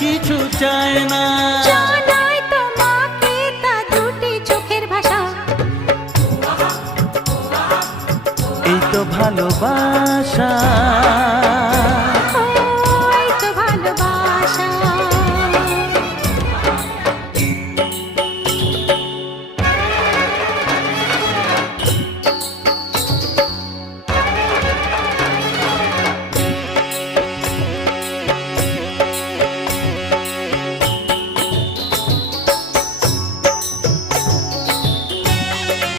কিছু চায় না। জানাই তোমাকে তা দুটি চোখের ভাষা। এই তো ভালোবাসা।